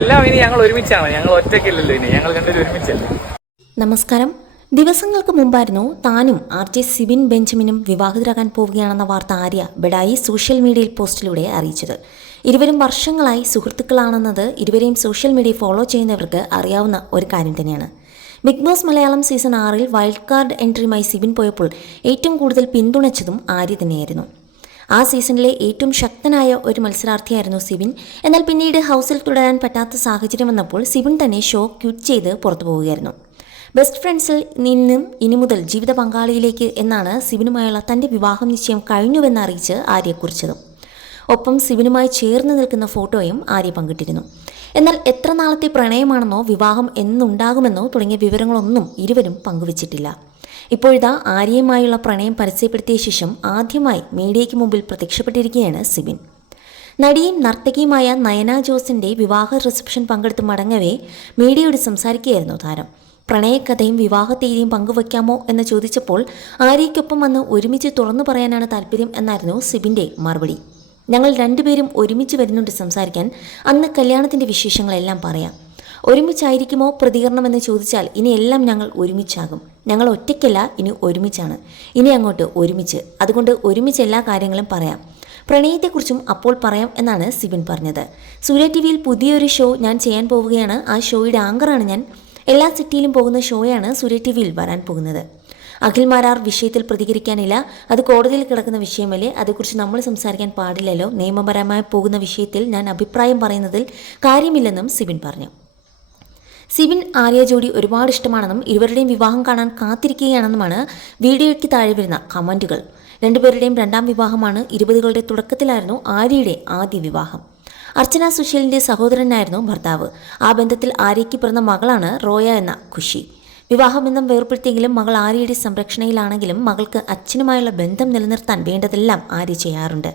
ഇനി ഞങ്ങൾ ഞങ്ങൾ ഇനി. ഞങ്ങൾ നമസ്കാരം. ദിവസങ്ങൾക്ക് മുമ്പായിരുന്നു താനും ആർ ജെ സിബിൻ ബെഞ്ചമിനും വിവാഹിതരാകാൻ പോവുകയാണെന്ന വാർത്ത ആര്യ ബെഡായി സോഷ്യൽ മീഡിയയിൽ പോസ്റ്റിലൂടെ അറിയിച്ചത്. ഇരുവരും വർഷങ്ങളായി സുഹൃത്തുക്കളാണെന്നത് ഇരുവരെയും സോഷ്യൽ മീഡിയ ഫോളോ ചെയ്യുന്നവർക്ക് അറിയാവുന്ന ഒരു കാര്യം തന്നെയാണ്. ബിഗ് ബോസ് മലയാളം സീസൺ ആറിൽ വൈൽഡ് കാർഡ് എൻട്രിയുമായി സിബിൻ പോയപ്പോൾ ഏറ്റവും കൂടുതൽ പിന്തുണച്ചതും ആര്യ തന്നെയായിരുന്നു. ആ സീസണിലെ ഏറ്റവും ശക്തനായ ഒരു മത്സരാർത്ഥിയായിരുന്നു സിബിൻ. എന്നാൽ പിന്നീട് ഹൗസിൽ തുടരാൻ പറ്റാത്ത സാഹചര്യം വന്നപ്പോൾ സിബിൻ തന്നെ ഷോ ക്വിറ്റ് ചെയ്ത് പുറത്തു പോവുകയായിരുന്നു. ബെസ്റ്റ് ഫ്രണ്ട്സിൽ നിന്നും ഇനി മുതൽ ജീവിത പങ്കാളിയിലേക്ക് എന്നാണ് സിബിനുമായുള്ള തന്റെ വിവാഹം നിശ്ചയം കഴിഞ്ഞുവെന്ന് അറിയിച്ച് ആര്യ കുറിച്ചതും. ഒപ്പം സിബിനുമായി ചേർന്ന് നിൽക്കുന്ന ഫോട്ടോയും ആര്യ പങ്കിട്ടിരുന്നു. എന്നാൽ എത്ര നാളത്തെ പ്രണയമാണെന്നോ വിവാഹം എന്നുണ്ടാകുമെന്നോ തുടങ്ങിയ വിവരങ്ങളൊന്നും ഇരുവരും പങ്കുവച്ചിട്ടില്ല. ഇപ്പോഴിതാ ആര്യയുമായുള്ള പ്രണയം പരസ്യപ്പെടുത്തിയ ശേഷം ആദ്യമായി മീഡിയയ്ക്ക് മുമ്പിൽ പ്രത്യക്ഷപ്പെട്ടിരിക്കുകയാണ് സിബിൻ. നടിയും നർത്തകിയുമായ നയന ജോസിന്റെ വിവാഹ റിസപ്ഷൻ പങ്കെടുത്ത് മടങ്ങവേ മീഡിയയോട് സംസാരിക്കുകയായിരുന്നു താരം. പ്രണയക്കഥയും വിവാഹ തീയതിയും പങ്കുവയ്ക്കാമോ എന്ന് ചോദിച്ചപ്പോൾ ആര്യയ്ക്കൊപ്പം വന്ന് ഒരുമിച്ച് തുറന്നു പറയാനാണ് താല്പര്യം എന്നായിരുന്നു സിബിന്റെ മറുപടി. ഞങ്ങൾ രണ്ടുപേരും ഒരുമിച്ച് വരുന്നുണ്ട് സംസാരിക്കാൻ. അന്ന് കല്യാണത്തിന്റെ വിശേഷങ്ങളെല്ലാം പറയാം. ഒരുമിച്ചായിരിക്കുമോ പ്രതികരണമെന്ന് ചോദിച്ചാൽ ഇനി എല്ലാം ഞങ്ങൾ ഒരുമിച്ചാകും. ഞങ്ങൾ ഒറ്റയ്ക്കല്ല ഇനി ഒരുമിച്ചാണ്. ഇനി അങ്ങോട്ട് ഒരുമിച്ച്. അതുകൊണ്ട് ഒരുമിച്ച് എല്ലാ കാര്യങ്ങളും പറയാം. പ്രണയത്തെക്കുറിച്ചും അപ്പോൾ പറയാം എന്നാണ് സിബിൻ പറഞ്ഞത്. സൂര്യ ടി വിയിൽ പുതിയൊരു ഷോ ഞാൻ ചെയ്യാൻ പോവുകയാണ്. ആ ഷോയുടെ ആങ്കറാണ് ഞാൻ. എല്ലാ സിറ്റിയിലും പോകുന്ന ഷോയാണ് സൂര്യ ടി വിയിൽ വരാൻ പോകുന്നത്. അഖിൽ മാരാർ വിഷയത്തിൽ പ്രതികരിക്കാനില്ല. അത് കോടതിയിൽ കിടക്കുന്ന വിഷയമല്ലേ? അതേക്കുറിച്ച് നമ്മൾ സംസാരിക്കാൻ പാടില്ലല്ലോ. നിയമപരമായി പോകുന്ന വിഷയത്തിൽ ഞാൻ അഭിപ്രായം പറയുന്നതിൽ കാര്യമില്ലെന്നും സിബിൻ പറഞ്ഞു. സിബിൻ ആര്യ ജോഡി ഒരുപാട് ഇഷ്ടമാണെന്നും ഇരുവരുടെയും വിവാഹം കാണാൻ കാത്തിരിക്കുകയാണെന്നുമാണ് വീഡിയോയ്ക്ക് താഴെ വരുന്ന കമന്റുകൾ. രണ്ടുപേരുടെയും രണ്ടാം വിവാഹമാണ് ഇരുപതുകളുടെ തുടക്കത്തിലായിരുന്നു ആര്യയുടെ ആദ്യ വിവാഹം. അർച്ചന സുശീലിന്റെ സഹോദരനായിരുന്നു ഭർത്താവ്. ആ ബന്ധത്തിൽ ആര്യയ്ക്ക് പിറന്ന മകളാണ് റോയ എന്ന ഖുഷി. വിവാഹബന്ധം വേർപ്പെടുത്തിയെങ്കിലും മകൾ ആര്യയുടെ സംരക്ഷണയിലാണെങ്കിലും മകൾക്ക് അച്ഛനുമായുള്ള ബന്ധം നിലനിർത്താൻ വേണ്ടതെല്ലാം ആര്യ ചെയ്യാറുണ്ട്.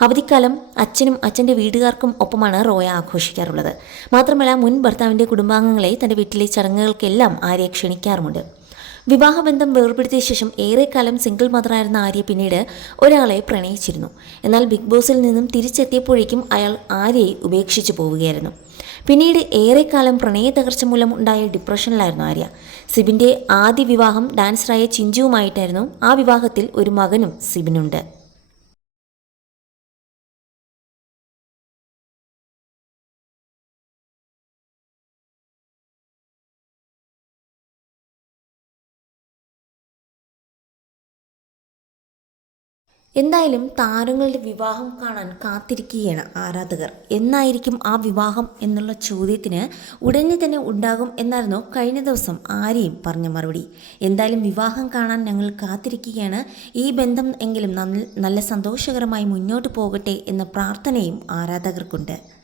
അവധിക്കാലം അച്ഛനും അച്ഛന്റെ വീട്ടുകാർക്കും ഒപ്പമാണ് റോയ ആഘോഷിക്കാറുള്ളത്. മാത്രമല്ല മുൻ ഭർത്താവിന്റെ കുടുംബാംഗങ്ങളെ തന്റെ വീട്ടിലെ ചടങ്ങുകൾക്കെല്ലാം ആര്യ ക്ഷണിക്കാറുമുണ്ട്. വിവാഹബന്ധം വേർപെടുത്തിയ ശേഷം ഏറെക്കാലം സിംഗിൾ മദറായിരുന്ന ആര്യ പിന്നീട് ഒരാളെ പ്രണയിച്ചിരുന്നു. എന്നാൽ ബിഗ് ബോസിൽ നിന്നും തിരിച്ചെത്തിയപ്പോഴേക്കും അയാൾ ആര്യയെ ഉപേക്ഷിച്ചു പോവുകയായിരുന്നു. പിന്നീട് ഏറെക്കാലം പ്രണയ തകർച്ച മൂലം ഉണ്ടായ ഡിപ്രഷനിലായിരുന്നു ആര്യ. സിബിന്റെ ആദ്യ വിവാഹം ഡാൻസറായ ചിഞ്ചുവുമായിട്ടായിരുന്നു. ആ വിവാഹത്തിൽ ഒരു മകനും സിബിനുണ്ട്. എന്തായാലും താരങ്ങളുടെ വിവാഹം കാണാൻ കാത്തിരിക്കുകയാണ് ആരാധകർ. എന്നായിരിക്കും ആ വിവാഹം എന്നുള്ള ചോദ്യത്തിന് ഉടനെ തന്നെ ഉണ്ടാകും എന്നായിരുന്നു കഴിഞ്ഞ ദിവസം ആരെയും പറഞ്ഞ മറുപടി. എന്തായാലും വിവാഹം കാണാൻ ഞങ്ങൾ കാത്തിരിക്കുകയാണ്. ഈ ബന്ധം എങ്കിലും നല്ല സന്തോഷകരമായി മുന്നോട്ട് പോകട്ടെ എന്ന പ്രാർത്ഥനയും ആരാധകർക്കുണ്ട്.